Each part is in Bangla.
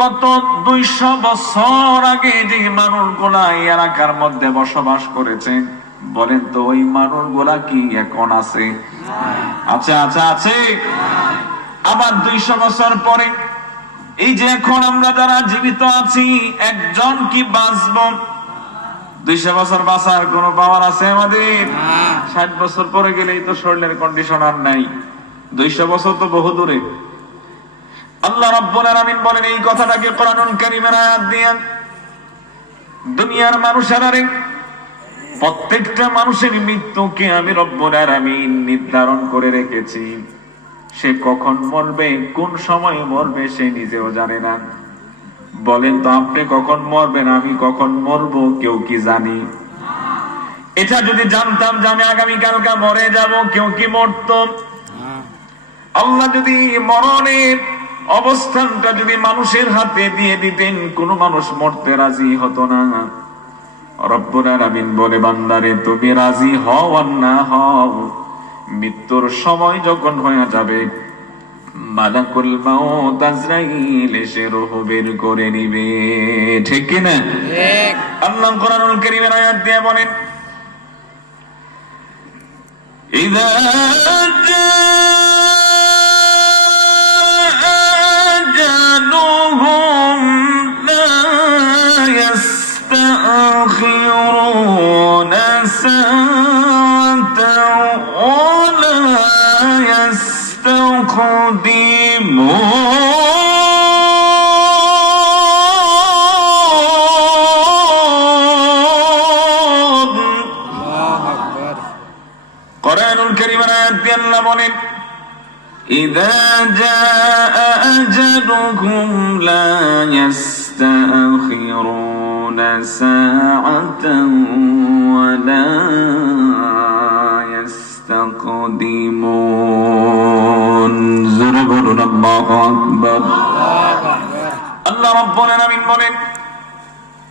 গত 200 বছর আগে যে মানুষগুলা এই এলাকার মধ্যে বসবাস করেছে, বলেন তো ওই মানুষগুলা কি এখন আছে? আচ্ছা আচ্ছা আছে। আবার 200 বছর পরে এই যে এখন আমরা যারা জীবিত আছি, একজন কি বাঁচব? 200 বছর বাঁচার কোন পাওয়ার আছে আমাদের? 60 বছর পরে গেলেই তো শরীরের কন্ডিশন আর নাই, 200 বছর তো বহু দূরে। আল্লাহ রাব্বুল আলামিন বলেন এই কথাটাকে কোরআনুল কারীমের আয়াত দিয়ে, দুনিয়ার মানুষেরা রে, প্রত্যেকটা মানুষের মৃত্যুকে আমি রব্বুল আলামিন নির্ধারণ করে রেখেছি। সে কখন মরবে, কোন সময়ে মরবে সে নিজেও জানে না। বলেন তো আপনি কখন মরবেন, আমি কখন মরবো, কেউ কি জানি? এটা যদি জানতাম যে আমি আগামীকালকে মরে যাব, কেউ কি মরত? আল্লাহ যদি মরণের অবস্থানটা যদি মানুষের হাতে দিয়ে দিতেন, কোন মানুষ মরতে রাজি হতো না। রব্বুল আলামিন বলে, বান্দারে তুমি রাজি হও আর না হও, মৃত্যুর সময় যখন হয়ে যাবে, মালাকুল মাউত আজরাইল এসে রূহ বের করে নিবে। ঠিক কি না? ঠিক। আল্লাহ কোরআনুল কারীমের আয়াত দিয়ে বলেন, ইযা আজালুহুম লা ইস্তাখিরুনা সাআতাও ওয়া লা ইস্তাকদিমুন। কোরআনুল কারীমের আয়াত দিয়ে আল্লাহ বলেন, ইযা জাআ আজালুহুম লা ইস্তাখিরুনা সাআতাও ওয়া লা ইস্তাকদিমুন। জোরে বলুন আল্লাহু আকবার। আল্লাহ রাব্বুল আলামিন বলেন,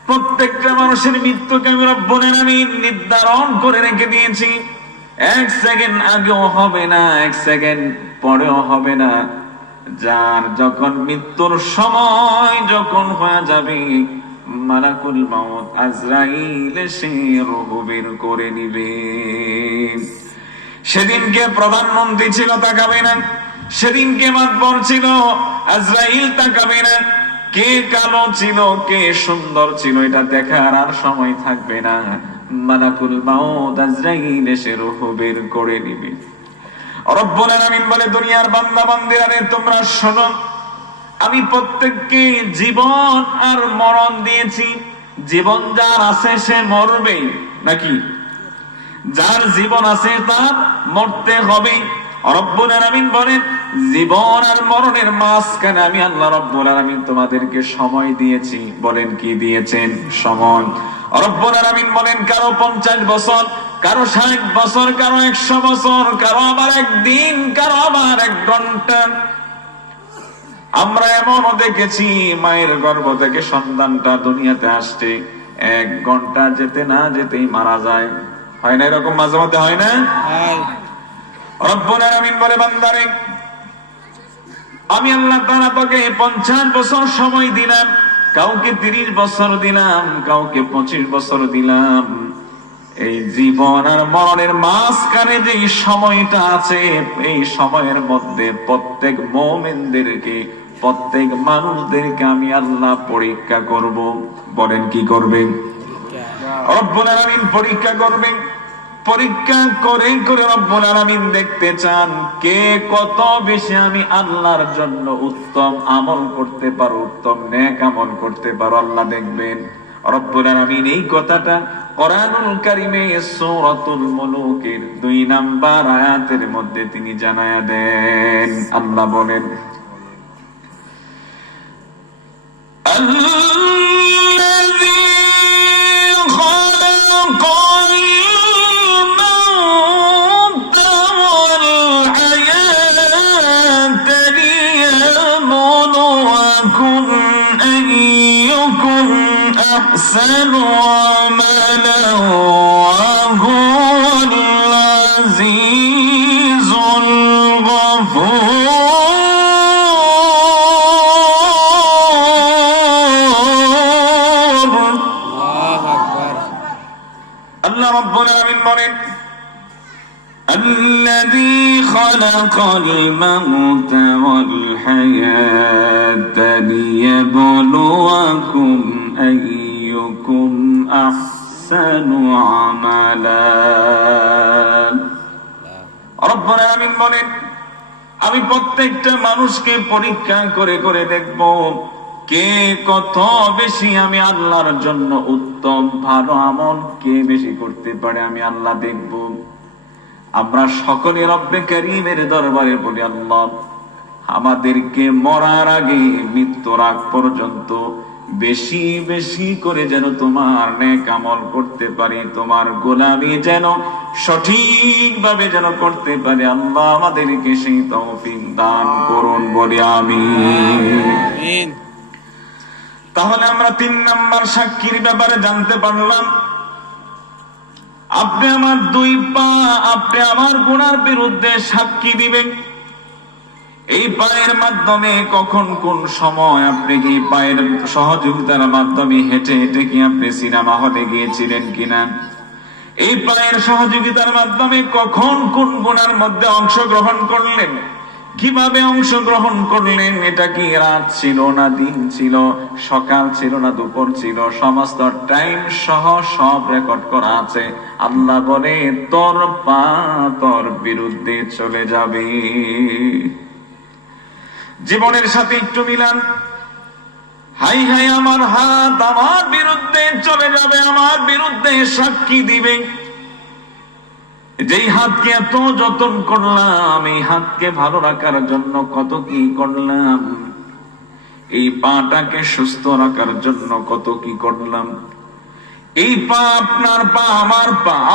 প্রত্যেকটা মানুষের মৃত্যুকে আমি রব্বুল আলামিন নির্ধারণ করে রেখে দিয়েছি। 1 সেকেন্ড আগেও হবে না, 1 সেকেন্ড পরেও হবে না। যার যখন মৃত্যুর সময় যখন হয়ে যাবে, মালাকুল মাউত আজরাইল এসে রূহ বের করে নিবে। সেদিনকে প্রধানমন্ত্রী ছিল তাকাবে না, সেদিনকে মাতবর ছিল আজরাইল তাকাবে না, কে কালো ছিল কে সুন্দর ছিল এটা দেখার আর সময় থাকবে না। মালাকুল মাউত আজরাইল এসে রূহ বের করে নিবে। রব্বুল আলামিন বলে, দুনিয়ার বান্দা বান্দিরা রে, তোমরা শোনো, আমি প্রত্যেককে জীবন আর মরণ দিয়েছি। জীবন যার আছে সে মরবে নাকি? যার জীবন আছে তার মরতে হবে। রব্বুল আলামিন বলেন, জীবন আর মরণের মাঝখানে আমি আল্লাহ রব্বুল আলামিন তোমাদেরকে সময় দিয়েছি। বলেন কি দিয়েছেন? সময়। রব্বুল আলামিন বলেন, কারো 50 বছর, কারো 60 বছর, কারো 100 বছর, কারো আবার একদিন, কারো আবার 1 ঘন্টা। আমরা এমনও দেখেছি মায়ের গর্ভ থেকে সন্তানটা দুনিয়াতে আসছে, 1 ঘন্টা যেতে না যেতেই মারা যায়। হয় না এরকম? মাঝে মধ্যে হয় না? রব্বুল আলামিন বলে, বান্দারে, আমি আল্লাহ তাআলা তোকে 50 বছর সময় দিলাম, কাউকে 30 বছর দিলাম, কাউকে 25 বছর দিলাম। এই জীবন আর মরণের মাঝখানে যে সময়টা আছে, এই সময়ের মধ্যে প্রত্যেক মুমিনদেরকে, প্রত্যেক মানুষদেরকে আমি আল্লাহ পরীক্ষা করব। বলেন কি করবেন? রব্বুল আলামিন পরীক্ষা করবেন। পরীক্ষা করে করে রব্বুল আলামিন দেখতে চান কে কত বেশি আমি আল্লাহর জন্য উত্তম আমল করতে পারো, উত্তম নেক আমল করতে পারো। আল্লাহ দেখবেন। রব্বুল আলামিন এই কথাটা কোরআনুল কারীমে সূরাতুল মুলুকের 2 নাম্বার আয়াতের মধ্যে তিনি জানায়া দেন। আল্লাহ বলেন, أحسن عملا وهو العزيز الغفور। রব্বুল আলামিন বলেন الذي خلق الموت والحياة ليبلوكم أيكم أحسن عملا রব্বুল আলামিন বলেন আমি প্রত্যেকটা মানুষকে পরীক্ষা করে করে দেখব কে কত বেশি আমি আল্লাহর জন্য উত্তম ভালো আমল কে বেশি করতে পারে আমি আল্লাহ দেখব। আমরা সকলে রব্বে কারীমের দরবারে বলি আল্লাহ আমাদেরকে মরার আগে মৃত্যুর আগ পর্যন্ত বেশি বেশি করে যেন তোমার নেক আমল করতে পারি, তোমার গোলামি যেন সঠিকভাবে যেন করতে পারি। আল্লাহ আমাদেরকে সেই তৌফিক দান করুন বলি আমিন। তাহলে আমরা 3 নাম্বার সাক্ষীর ব্যাপারে জানতে পারলাম। আপনি আমার 2 পা আপনি আমার গুনার বিরুদ্ধে সাক্ষী দিবেন। এই পায়ের মাধ্যমে কখন কোন সময় আপনি কি পায়ের সহযোগিতার মাধ্যমে হেঁটে হেঁটে কি আপনি সিনেমা হলে গিয়েছিলেন কিনা, এই পায়ের সহযোগিতার মাধ্যমে কখন কোন গুনার মধ্যে অংশগ্রহণ করলেন, কিভাবে অংশগ্রহণ করলেন, এটা কি রাত ছিল না দিন ছিল, সকাল ছিল না দুপুর ছিল, সমস্ত টাইম সহ সব রেকর্ড করা আছে। আল্লাহ বলে তোর পা তোর বিরুদ্ধে চলে যাবে। জীবনের সাথে একটু মিলান। হাই হাই আমার হাত আমার বিরুদ্ধে চলে যাবে, আমার বিরুদ্ধে সাক্ষী দিবে। যেই হাতকে এত যত্ন করলাম, এই হাতকে ভালো রাখার জন্য কত কি করলাম, এই পাটাকে সুস্থ রাখার জন্য কত কি করলাম। এই পা আপনার পা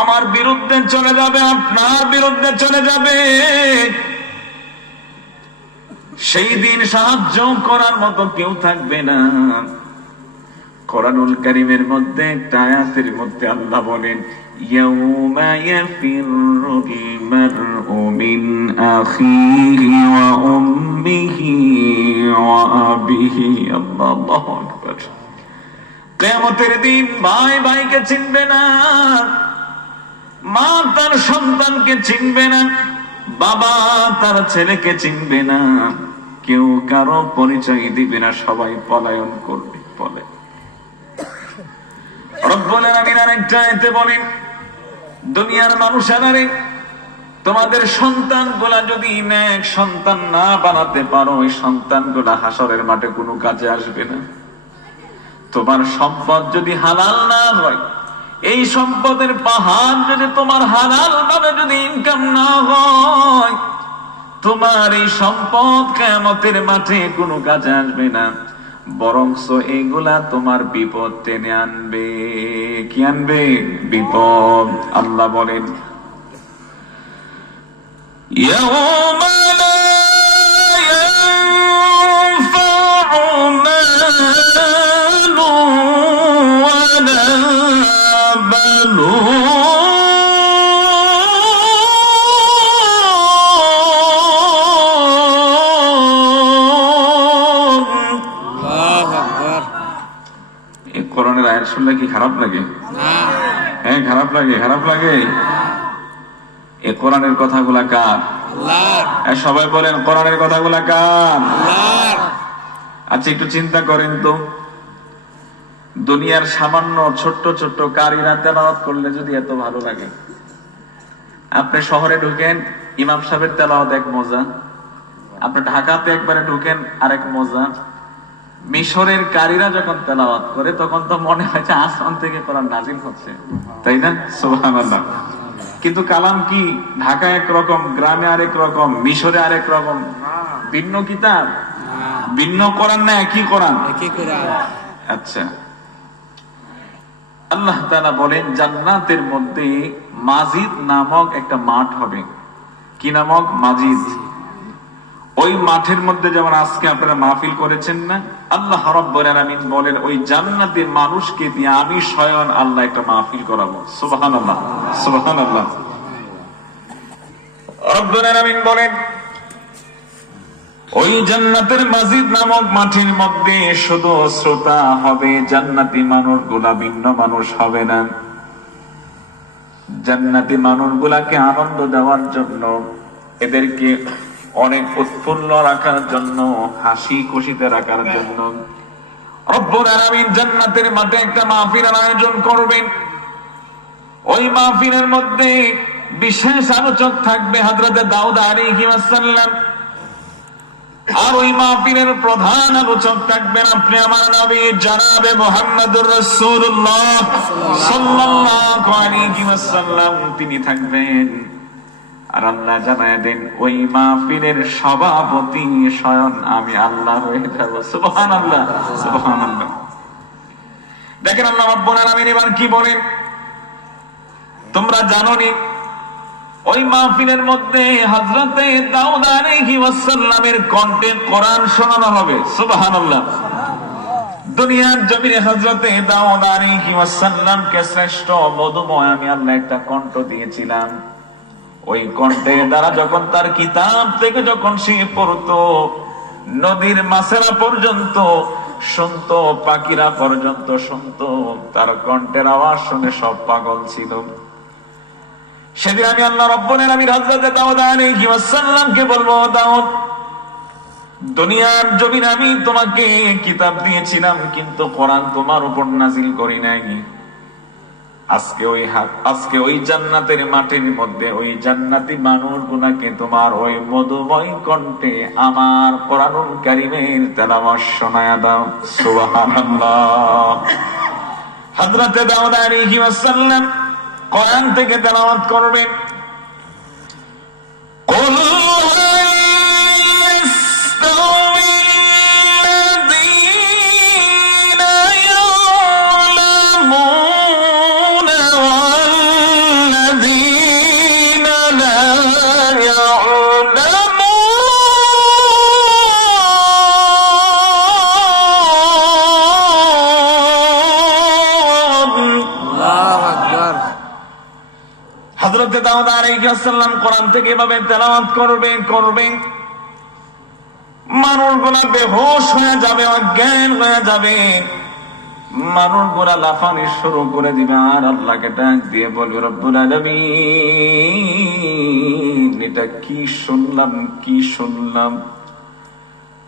আমার বিরুদ্ধে চলে যাবে, আপনার বিরুদ্ধে চলে যাবে। সেই দিন সাহায্য করার মতো কেউ থাকবে না। কোরআনুল কারীমের মধ্যে একটা আয়াতের মধ্যে আল্লাহ বলেন ইয়াউমা ইয়াফিরুল মারউ মিন আখিহি ওয়া উম্মিহি ওয়া আবিহি। আল্লাহু আকবার। কিয়ামতের দিন ভাই ভাইকে চিনবে না, মা তার সন্তানকে চিনবে না, বাবা তার ছেলেকে চিনবে না, কেউ কারো পরিচয় দিবে না, সবাই পলায়ন করবে। রব্বুল আলামিন আরেকটা আয়াতে বলেন দুনিয়ার মানুষেরা রে, তোমাদের সন্তানগুলা যদি নেক সন্তান না বানাতে পারো, ওই সন্তানগুলা হাসরের মাঠে কোনো কাজে আসবে না। তোমার সম্পদ যদি হালাল না হয়, এই সম্পদের পাহাড় যদি তোমার হালাল ভাবে যদি ইনকাম না হয়, তোমার এই সম্পদ কিয়ামতের মাঠে কোনো কাজে আসবে না, বরংস এগুলা তোমার বিপদ টেনে আনবে। কি আনবে? বিপদ। আল্লাহ বলেন ইয়াউমা লা ইয়ানফাউ মালুন ওয়ালা বানুন শুনলে কি খারাপ লাগে? হ্যাঁ খারাপ লাগে, খারাপ লাগে। এ কোরআনের কথাগুলা কার? আল্লাহর। সবাই বলেন কোরআনের কথাগুলা কার? আল্লাহর। আচ্ছা একটু চিন্তা করেন তো, দুনিয়ার সামান্য ছোট্ট ছোট্ট কারীরা তেলাওয়াত করলে যদি এত ভালো লাগে, আপনি শহরে ঢুকেন ইমাম সাহেবের তেলাওয়াত এক মজা, আপনি ঢাকাতে একবারে ঢুকেন আরেক মজা। মিশরের কারীরা যখন তেলাওয়াত করে তখন তো মনে হয় যে আসমান থেকে কোরআন নাজিল হচ্ছে, তাই না? সুবহানাল্লাহ। কিন্তু কালাম কি ঢাকা একরকম, গ্রামে আরেক রকম, মিশরে আরেক রকম, ভিন্ন কিতাব, ভিন্ন কোরআন না একই কোরআন? একই কোরআন। আচ্ছা, আল্লাহ তাআলা বলেন জান্নাতের মধ্যে মাজিদ নামক একটা মাঠ হবে। কি নামক? মাজিদ। ওই মাঠের মধ্যে যেমন আজকে আপনারা মাহফিল করেছেন না, আল্লাহ রাব্বুল আলামিন বলেন ওই জান্নাতের মানুষকে দিয়ে আমি স্বয়ং আল্লাহ একটা মাহফিল করাবো। সুবহানাল্লাহ, সুবহানাল্লাহ। রাব্বুল আলামিন বলেন ওই জান্নাতের মাজিদ নামক মাঠের মধ্যে শুধু শ্রোতা হবে জান্নাতি মানুষ, গোলা ভিন্ন মানুষ হবে না। জান্নাতি মানুষগুলাকে আনন্দ দেওয়ার জন্য, এদেরকে অনেক উৎফুল্ল রাখার জন্য, হাসি খুশিতে রাখার জন্য রব্বুল আলামিন জান্নাতের মাঠে একটা মাহফিলের আয়োজন করবেন। ওই মাহফিলের মধ্যে বিশেষ আলোচক থাকবে হযরত দাউদ আলাইহিস সালাম। আর ওই মাহফিলের প্রধান আলোচক থাকবেন আপনি আমার নবী জনাবে মুহাম্মদুর রাসূলুল্লাহ সাল্লাল্লাহু আলাইহি ওয়াসাল্লাম, তিনি থাকবেন। আর আল্লাহ জানায় দেন ওই মাহফিলের সভাপতি স্বয়ং আমি আল্লাহ হয়ে যাব। সুবহানাল্লাহ, সুবহানাল্লাহ। দেখেন আল্লাহ রাব্বুল আলামিন এবার কি বলেন, তোমরা জানোনি ওই মাহফিলের মধ্যে হযরতে দাউদ আলাইহিস সালামের কণ্ঠে কোরআন শোনানো হবে। সুবহানাল্লাহ। দুনিয়ার জমিনে হযরতে দাউদ আলাইহিস সালামকে শ্রেষ্ঠ মধুময় আমি আল্লাহ একটা কণ্ঠ দিয়েছিলাম। ওই কণ্ঠের দ্বারা যখন তার কিতাব থেকে যখন সে পড়তো, নদীর মাছেরা পর্যন্ত শুনতো, পাখিরা পর্যন্ত শুনতো, তার কণ্ঠের আওয়াজ শুনে সব পাগল ছিল। সেদিন আমি আল্লাহ রাব্বুল আলামিন হযরত দাউদ আলাইহিস সালামকে বলবো, দাউদ, দুনিয়ার জমিনে আমি তোমাকে কিতাব দিয়েছিলাম কিন্তু কোরআন তোমার উপর নাজিল করি নাই। আজকে ওই জান্নাতের মাঠের মধ্যে ওই জান্নাতি মানুষগুলোকে তোমার ওই মধুময় কণ্ঠে আমার কোরআনুল কারীমের তেলাওয়াত শোনায়া দাও। সুবহানাল্লাহ। হযরত দাউদ আলাইহিস সালাম কোরআন থেকে তেলাওয়াত করবেন। কুল হযরত দাউদ আলাইহিস সালাম কোরআন থেকে এভাবে তেলাওয়াত করবেন। মানুষগুলা বেহুশ হয়ে যাবে, অজ্ঞান হয়ে যাবে, মানুষগুলা লাফানি শুরু করে দিবে আর আল্লাহকে ডাক দিয়ে বলবে, রব্বুল আলামিন, এটা কি শুনলাম,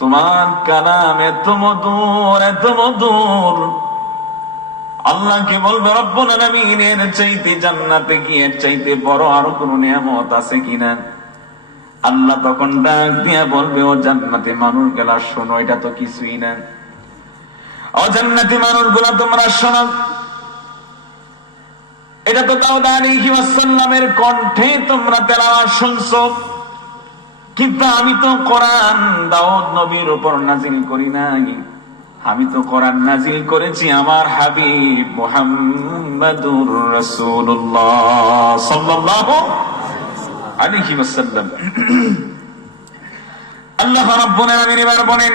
তোমার কালাম এত মধুর, এত মধুর। আল্লাহকে বলবে, রব্বুল আলামিন, এর চাইতে জান্নাতে কি এর চাইতে বড় আরো কোন নিয়ামত আছে কিনা? আল্লাহ তখন ডাক দিয়ে বলবে, ও জান্নাতি মানুষগুলা শোনো, এটা তো কিছুই না। ও জান্নাতি মানুষগুলা তোমরা শোনো, এটা তো দাউদ আলাইহিস সালামের কণ্ঠে তোমরা তেলাওয়াত শুনছো, কিন্তু আমি তো কোরআন দাউদ নবীর উপর নাজিল করি নাই। আমি তো কোরআন নাজিল করেছি আমার হাবিব মুহাম্মাদুর রাসূলুল্লাহ সাল্লাল্লাহু আলাইহি ওয়াসাল্লাম। আল্লাহ রাব্বুল আলামিন এবার বলেন,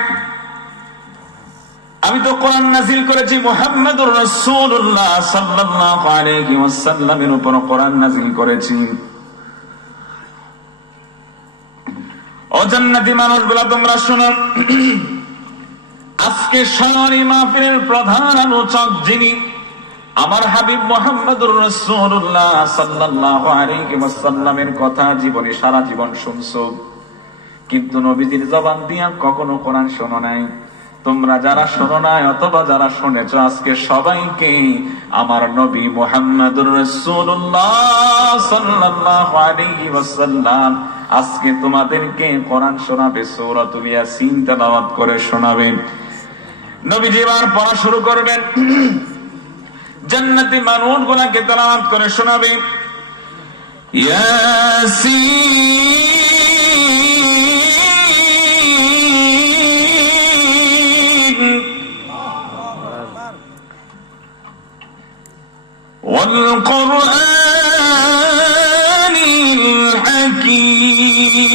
আমি তো কোরআন নাজিল করেছি মুহাম্মাদুর রাসূলুল্লাহ সাল্লাল্লাহু আলাইহি ওয়াসাল্লামের উপর কোরআন নাজিল করেছি। ও জান্নাতি মানুষগুলা তোমরা শুনো, আজকে সারি মাহফিলের প্রধান আলোচক যিনি আমার হাবিব মুহাম্মদুর রাসূলুল্লাহ সাল্লাল্লাহু আলাইহি ওয়াসাল্লামের কথা জীবনে সারা জীবন শুনছো, কিন্তু নবীজির জবান দিয়া কখনো কোরআন শোনো নাই। তোমরা যারা শোনো নাই অথবা যারা শুনেছো, আজকে সবাইকে আমার নবী মুহাম্মদুর রাসূলুল্লাহ সাল্লাল্লাহু আলাইহি ওয়াসাল্লাম আজকে তোমাদেরকে কোরআন শোনাবে, সূরাতুল ইয়াসিন তেলাওয়াত করে শোনাবেন। নবীজি এবার পড়া শুরু করবেন, জান্নাতি মানুষগুলোকে তেলাওয়াত করে শোনাবেন। ইয়াসিন ওয়াল কুরআনিল হাকীম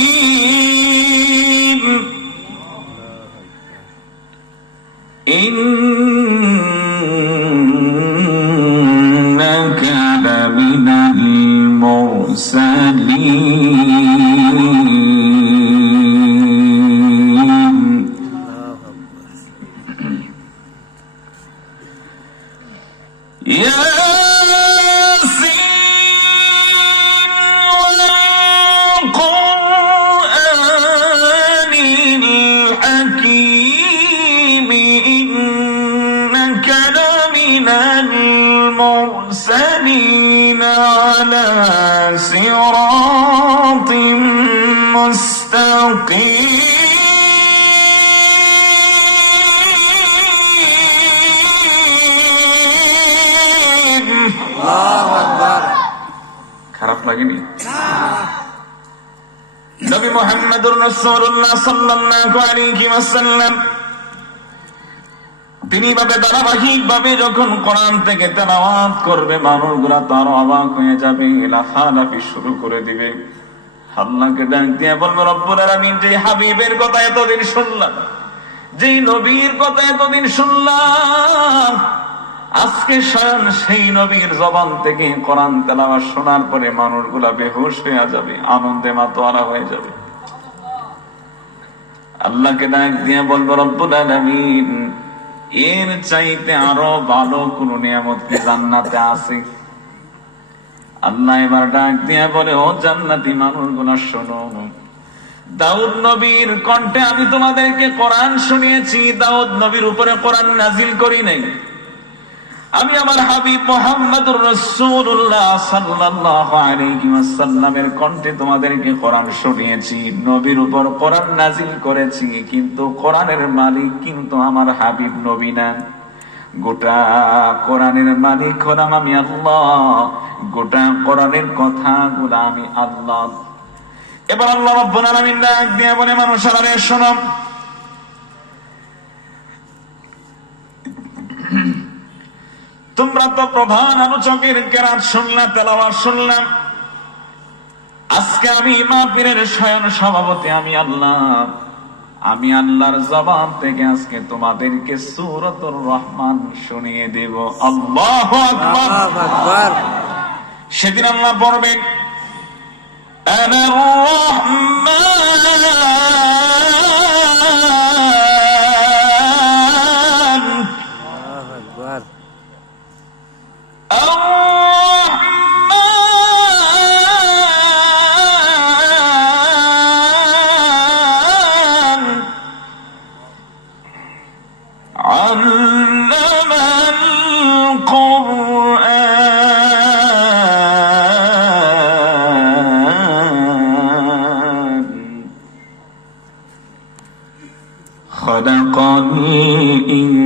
ইন্নাকা লামিনাল মুরসালিন। ইয়াসিন إنك لمن المرسلين على صراط مستقيم খারাপ লাগেনি? নবী মুহাম্মদুর রাসূলুল্লাহ সাল্লাল্লাহু আলাইহি ওয়াসাল্লাম তিনি ধারাবাহিক ভাবে যখন কোরআন থেকে তেলাওয়াত করবে, মানুষগুলা তার অবাক হয়ে যাবে, লাফালাফি শুরু করে দিবে। আল্লাহকে ডাক দিয়ে বলবে, রব্বুল আলামিন, যে হাবিবের কথা এতদিন শুনলাম, যে নবীর কথা এতদিন শুনলাম, আজকে স্বয়ং সেই নবীর জবান থেকে কোরআন তেলাওয়াত শোনার পরে মানুষগুলা বেহুশ হয়ে যাবে, আনন্দে মাতোয়ারা হয়ে যাবে। আল্লাহকে ডাক দিয়ে বলবো, রব্বুল আলামিন, এর চাইতে আরো ভালো কোন নিয়ামত কি জান্নাতে আছে? আল্লাহ এবার ডাক দিয়ে বলে, ও জান্নাতি মানুষগুলা শোনো, দাউদ নবীর কণ্ঠে আমি তোমাদেরকে কোরআন শুনিয়েছি। দাউদ নবীর উপরে কোরআন নাজিল করি নাই, আমি আমার হাবিব মুহাম্মদুর রাসূলুল্লাহ সাল্লাল্লাহু আলাইহি ওয়াসাল্লামের কণ্ঠে তোমাদেরকে কোরআন শুনিয়েছি, নবীর উপর কোরআন নাজিল করেছি। কিন্তু কোরআনের মালিক কিন্তু আমার হাবিব নবী না, গোটা কোরআনের মালিক হলাম আমি আল্লাহ, গোটা কোরআনের কথাগুলো আমি আল্লাহ। এবার আল্লাহ রাব্বুল আলামিন ডাক দিয়ে বলে, মানুষেরা রে শোনো, তোমরা তো প্রধান আলোচকের কেরাত শুনলাম, তেলাওয়াত শুনলাম। আজকে আমি মাহফিলের স্বয়ং সভাপতি আমি আল্লাহ, আমি আল্লাহর জবান থেকে আজকে তোমাদেরকে সূরাতুর রহমান শুনিয়ে দেব। আল্লাহু আকবার, আল্লাহু আকবার। সেদিন আল্লাহ বলবেন, আনার রহমান خلق الإنسان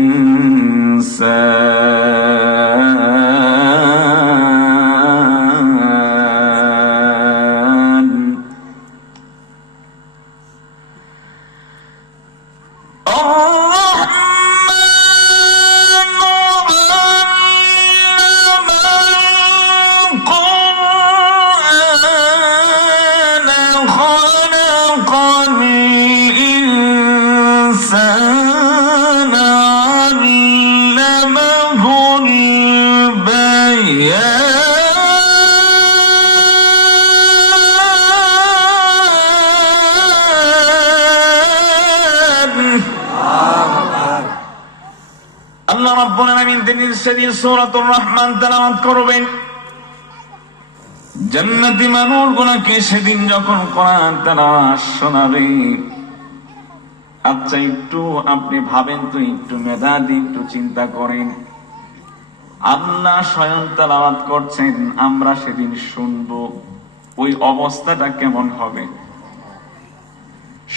আল্লাহ রাব্বুল আলামিন তিনি সেদিন সূরাতুর রহমান তেলাওয়াত করবেন। জান্নাতি মানুষগুলোকে সেদিন যখন কোরআন তেলাওয়াত শোনাবে, আচ্ছা একটু আপনি ভাবেন তো, একটু মেধা দিয়ে একটু চিন্তা করেন, আল্লাহ স্বয়ং তেলাওয়াত করছেন, আমরা সেদিন শুনবো, ওই অবস্থাটা কেমন হবে?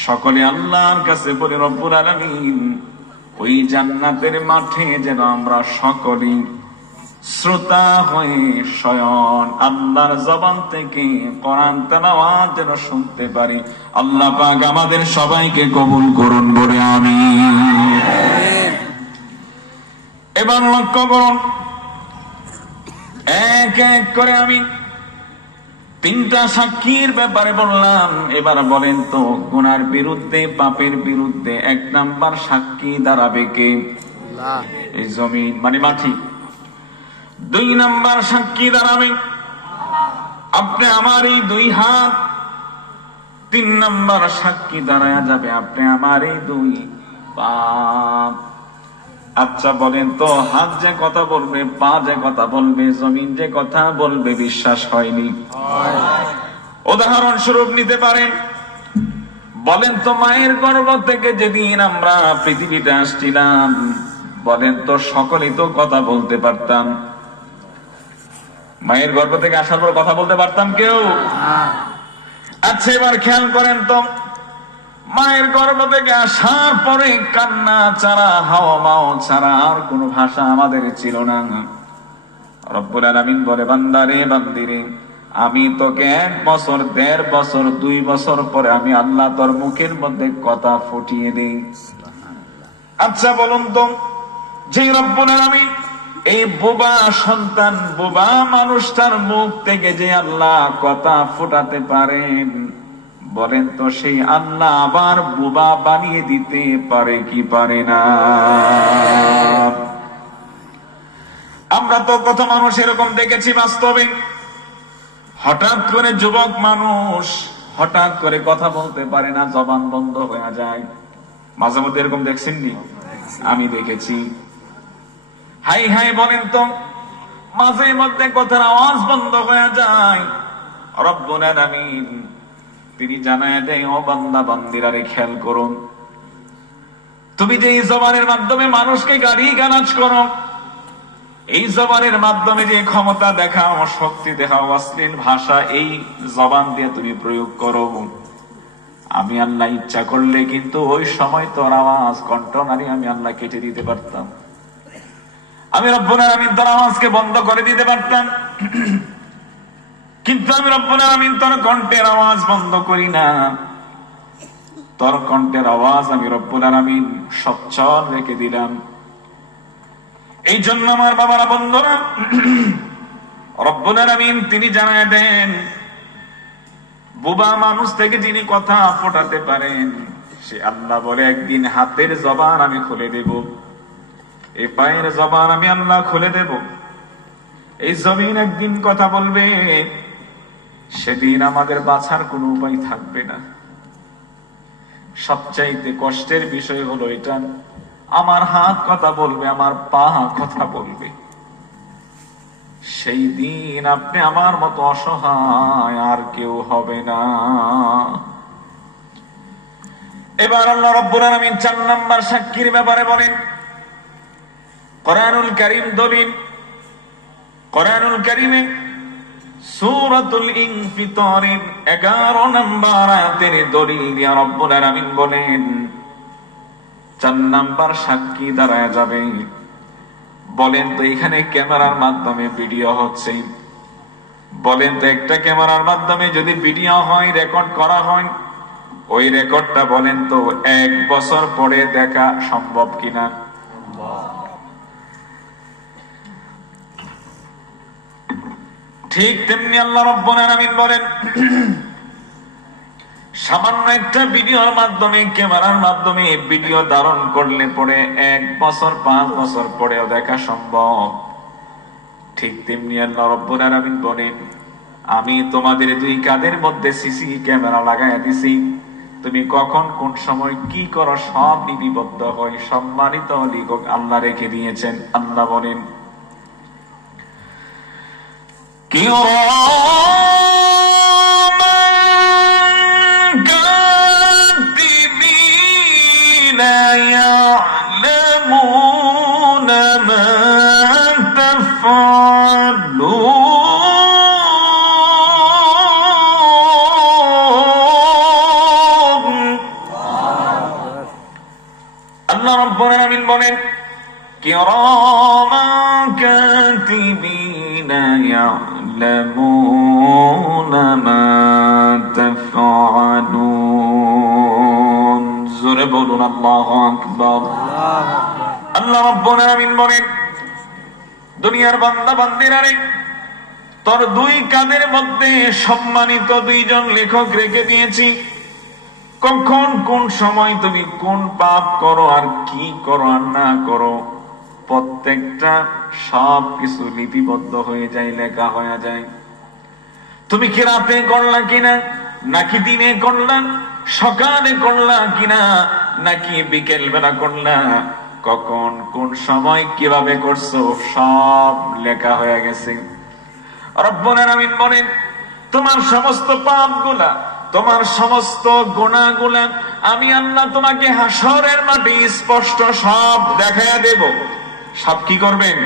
সকলে আল্লাহর কাছে বলে, রব্বুল আলামিন, ওই জান্নাতের মাঠে যেন আমরা সকলেই শ্রোতা হয়ে স্বয়ং আল্লাহর জবান থেকে কোরআন তেলাওয়াত যেন শুনতে পারি। আল্লাহ পাক আমাদের সবাইকে কবুল করুন বলে আমিন। এবার লক্ষ্য করুন, এক এক করে আমি তিনটা সাক্ষীর ব্যাপারে বললাম। এবার বলেন তো, গুনার বিরুদ্ধে, পাপের বিরুদ্ধে 1 নাম্বার সাক্ষী দাঁড়াবে কে? এই জমিন মানে মাটি। 2 নাম্বার সাক্ষী দাঁড়াবে আপনি আমার এই 2 হাত। 3 নাম্বার সাক্ষী দাঁড়ায়া যাবে আপনি আমার এই 2 পা। আচ্ছা বলেন তো, হাত যে কথা বলবে, পা যে কথা বলবে, জমিন যে কথা বলবে, বিশ্বাস হয়নি? উদাহরণ স্বরূপ নিতে পারেন, বলেন তো মায়ের গর্ভ থেকে যেদিন আমরা পৃথিবীতে আসছিলাম, বলেন তো সকলেই তো কথা বলতে পারতাম? মায়ের গর্ভ থেকে আসার পর কথা বলতে পারতাম কেউ? আচ্ছা, এবার খেয়াল করেন তো, মায়ের গর্ভ থেকে আসার পরে কান্না ছাড়া, হাওয়া মাও ছাড়া আর কোনো ভাষা আমাদের ছিল না। রব্বুল আলামিন বলে, বান্দারে বান্দিরে, আমি তোকে 1 বছর, 1.5 বছর, 2 বছর পরে আমি আল্লাহ তোর মুখের মধ্যে কথা ফুটিয়ে দেই। আচ্ছা বলুন তো, যে রব্বুল আলামিন এই বোবা সন্তান, বোবা মানুষটার মুখ থেকে যে আল্লাহ কথা ফুটাতে পারেন, বলেন তো সেই আল্লাহ আবার বোবা বানিয়ে দিতে পারে কি পারে না? আমরা তো কত মানুষ এরকম দেখেছি বাস্তবে, হঠাৎ করে যুবক মানুষ হঠাৎ করে কথা বলতে পারে না, জবান বন্ধ হয়ে যায়। মাঝে মধ্যে এরকম দেখছেন নি? আমি দেখেছি। হাই হাই বলেন তো, মাঝে মধ্যে কথার আওয়াজ বন্ধ হয়ে যায়। রব্বুল আলামিন তিনি জানায় দেয়, ও বান্দা বান্দিরা রে, খেয়াল করুন, তুমি যে এই জবানের মাধ্যমে মানুষকে গালি গালাজ করো, এই জবানের মাধ্যমে যে ক্ষমতা দেখাও, শক্তি দেখাও, অশ্লীল ভাষা এই জবান দিয়ে তুমি প্রয়োগ করো, আমি আল্লাহ ইচ্ছা করলে কিন্তু ওই সময় তোর আওয়াজ, কণ্ঠনালী আমি আল্লাহ কেটে দিতে পারতাম। আমি রব্বুল আলামিন তোর আওয়াজকে বন্ধ করে দিতে পারতাম, কিন্তু আমি রব্বুল আলামিন তোর কণ্ঠের আওয়াজ বন্ধ করি না। তোর কণ্ঠের আওয়াজ আমি রব্বুল আলামিন সচ্ছল রেখে দিলাম। এই জন্য আমার বাবারা, বন্ধুরা, রব্বুল আলামিন তিনি জানায় দেন, বোবা মানুষ থেকে যিনি কথা ফোটাতে পারেন, সে আল্লাহ বলে, একদিন হাতের জবান আমি খুলে দেব, এই পায়ের জবান আমি আল্লাহ খুলে দেব, এই জমিন একদিন কথা বলবে, সেদিন আমাদের বাঁচার কোনো উপায় থাকবে না। সবচাইতে কষ্টের বিষয় হলো এটা, আমার হাত কথা বলবে, আমার পা কথা বলবে। সেই দিন আপনি আমার মতো অসহায় আর কেউ হবে না। এবার আল্লাহ রাব্বুল আলামিন 4 নাম্বার সাক্ষীর ব্যাপারে বলেন। কোরআনুল কারীম দলিল, কোরআনুল কারীমে সূরাতুল ইনফিতারের 11 নাম্বার আয়াতের দলিল দিয়ে রব্বুল আলামিন বলেন, 4 নাম্বার সাক্ষী দাঁড়ায় যাবে। বলেন তো, এখানে ক্যামেরার মাধ্যমে ভিডিও হচ্ছে, বলেন তো একটা ক্যামেরার মাধ্যমে যদি ভিডিও হয়, রেকর্ড করা হয়, ওই রেকর্ডটা বলেন তো 1 বছর পরে দেখা সম্ভব কিনা? ঠিক তেমনি আল্লাহ রাব্বুল আলামিন বলেন, সামান্য একটা ভিডিওর মাধ্যমে, ক্যামেরার মাধ্যমে ভিডিও ধারণ করলে পরে 1 বছর 5 বছর পরেও দেখা সম্ভব। ঠিক তেমনি আল্লাহ রাব্বুল আলামিন বলেন, আমি তোমাদের 2 কাঁধের মধ্যে সিসি ক্যামেরা লাগাইয়া দিছি, তুমি কখন কোন সময় কি করো সব লিপিবদ্ধ হয়, সম্মানিত লিখক আল্লাহ রেখে দিয়েছেন। আল্লাহ বলেন, আল্লাহ রাব্বুল আলামিন বলেন, কিরামান কাতিবিনা ইয়ালামুনা মা তাফআলুন। জোরে বলুন আল্লাহু আকবার। আল্লাহ রাব্বুল আলামিন বলেন, দুনিয়ার বান্দা বান্দিরা রে, তোর 2 কাঁধের মধ্যে সম্মানিত 2 জন লেখক রেখে দিয়েছি। কখন কোন সময় তুমি কোন পাপ করো আর কি করো আর না করো, প্রত্যেকটা সব কিছু লিপিবদ্ধ হয়ে যায়, লেখা হয়ে যায়। তুমি কি রাতে করলা কিনা, নাকি দিনে করলা, সকালে করলা কিনা, নাকি বিকেল বেলা করলা, কখন কোন সময় কিভাবে করছো, সব লেখা হয়ে গেছে। রব্বুল আলামিন বলেন, তোমার সমস্ত পাপগুলা তোমার সমস্ত গুনাহগুলো আমি আল্লাহ তোমাকে হাসরের মাঠে স্পষ্ট সব দেখাইয়া দেব। সব কি করবেন?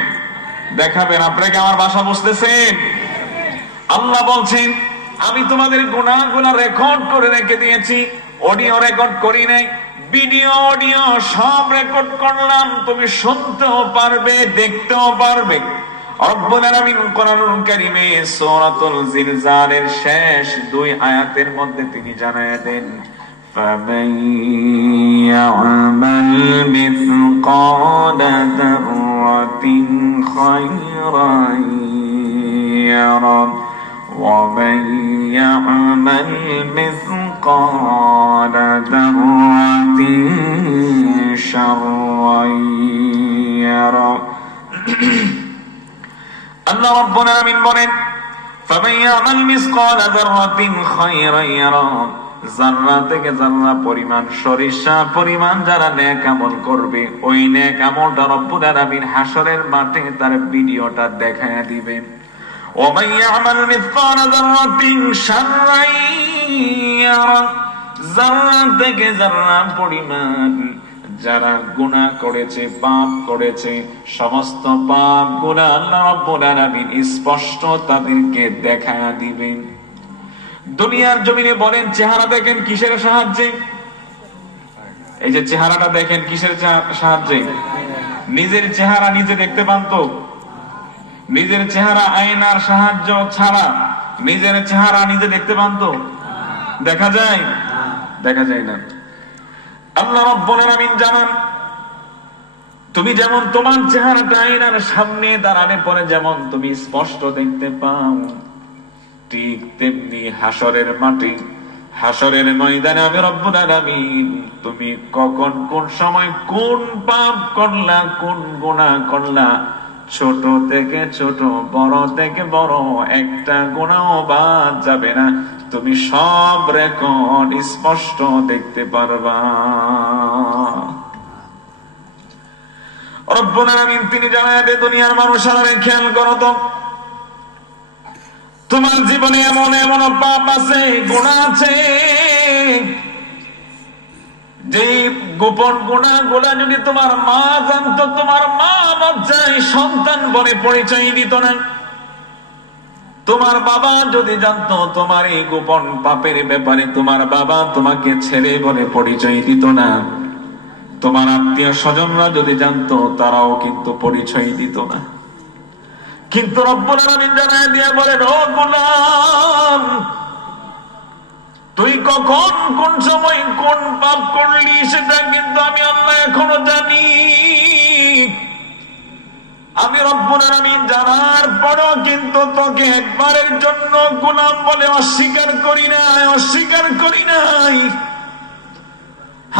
দেখাবেন। আপনাকে আমার ভাষা বুঝতেছেন? আল্লাহ বলছেন আমি তোমাদের গুনাহগুলো রেকর্ড করে রেখে দিয়েছি। অডিও রেকর্ড করি নাই, ভিডিও অডিও সব রেকর্ড করলাম। তুমি শুনতেও পারবে, দেখতেও পারবে। রব্বুল আলামিন কোরআনুল কারীমে সূরাতুল জিলজালের শেষ 2 আয়াতের মধ্যে তিনি জানায়া দেন, ফামান ইয়া'মাল মিসকালা যাররাতিন খায়রান ইয়ারা ওয়া মান ইয়া'মাল মিসকালা যাররাতিন শাররান ইয়ারা। আল্লাহ রাব্বুল আলামিন বলেন, ফামান ইয়া'মাল মিসকালা যাররাতিন খায়রান ইয়ারা, যাররা থেকে যাররা পরিমাণ, সরিষা পরিমাণ যারা নেক আমল করবে, ওই নেক আমলটা রব্বুল আলামিন হাসরের মাঠে তার ভিডিওটা দেখায়া দিবেন। ওয়া মান ইয়া'মাল মিসকালা যাররাতিন শাররান ইয়ারা, যাররা থেকে যাররা পরিমাণ যারা গুনাহ করেছে, পাপ করেছে, সমস্ত পাপ গুনাহ আল্লাহ রাব্বুল আলামিন স্পষ্ট তাদেরকে দেখায়া দিবেন। দুনিয়ার জমিনে বলেন চেহারা দেখেন কিসের সাহায্যে? এই যে চেহারাটা দেখেন কিসের সাহায্যে? নিজের চেহারা নিজে দেখতে পান তো? নিজের চেহারা আয়নার সাহায্য ছাড়া নিজের চেহারা নিজে দেখতে পান তো? দেখা যায়? দেখা যায় না। আল্লাহ রাব্বুল আলামিন জানান, তুমি যেমন তোমার চেহারাটা আয়নার সামনে দাঁড়ালে পরে যেমন তুমি স্পষ্ট দেখতে পাও, ঠিক তেমনি হাসরের মাঠে, হাসরের ময়দানে আমি রব্বুল আলামিন তুমি কখন কোন সময় কোন পাপ করলা, কোন গুনাহ করলা, ছোট থেকে ছোট, বড় থেকে বড়, একটা গুনাহও বাদ যাবে না। তুমি সব রেকর্ড স্পষ্ট দেখতে পারবা। রব্বুল আলামিন তিনি জানায় দে, দুনিয়ার মানুষেরা খেয়াল করো তো, তোমার জীবনে এমন এমন পাপ আছে, গুনাহ আছে, যে গোপন গুনাহগুলা যদি তোমার মা জানতো, তোমার মা লজ্জায় সন্তান বলে পরিচয় দিত না। তোমার বাবা যদি জানতো তোমার এই গোপন পাপের ব্যাপারে, তোমার বাবা তোমাকে ছেলে বলে পরিচয় দিত না। তোমার আত্মীয় স্বজনরা যদি জানতো, তারাও কিন্তু পরিচয় দিত না। কিন্তু রব্বুল আলামিন জানায় দিয়ে বলেন, ও গোলাম, তুই কখন কোন সময় কোন পাপ করলি সেটা কিন্তু আমি আল্লাহ এখনো জানি। আমি রব্বুল আলামিন জানার পরেও কিন্তু তোকে একবারের জন্য গোলাম বলে অস্বীকার করি নাই, অস্বীকার করি নাই।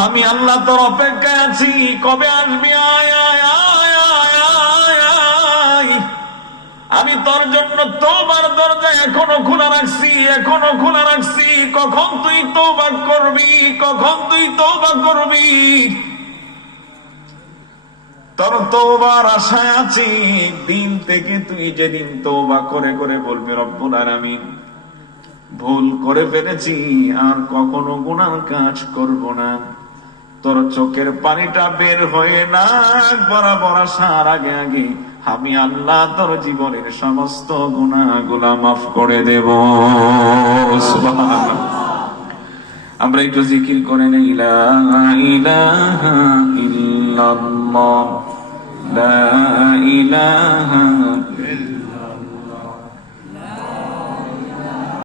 আমি আল্লাহ তোর অপেক্ষায় আছি, কবে আসবি, আয় আয় আয় আয় আয় আয়। আমি তোর জন্য তওবার দরজা এখনো খোলা রাখছি, এখনো খোলা রাখছি। কখন তুই তওবা করবি, কখন তুই তওবা করবি? তোর তওবার আশায় আছি। দিন থেকে তুই যেদিন তওবা করে করে বলবি, রব্বুল আলামিন ভুল করে ফেলেছি, আর কখনো গুনাহ কাজ করব না, তোর চোখের পানিটা বের হয়ে না বরাবর আসার আগে আগে আমি আল্লাহ তোর জীবনের সমস্ত গুনাহগুলা মাফ করে দেব। সুবহানাল্লাহ। আমরা একটু জিকির করে নেই, লা ইলাহা ইল্লাল্লাহ, লা ইলাহা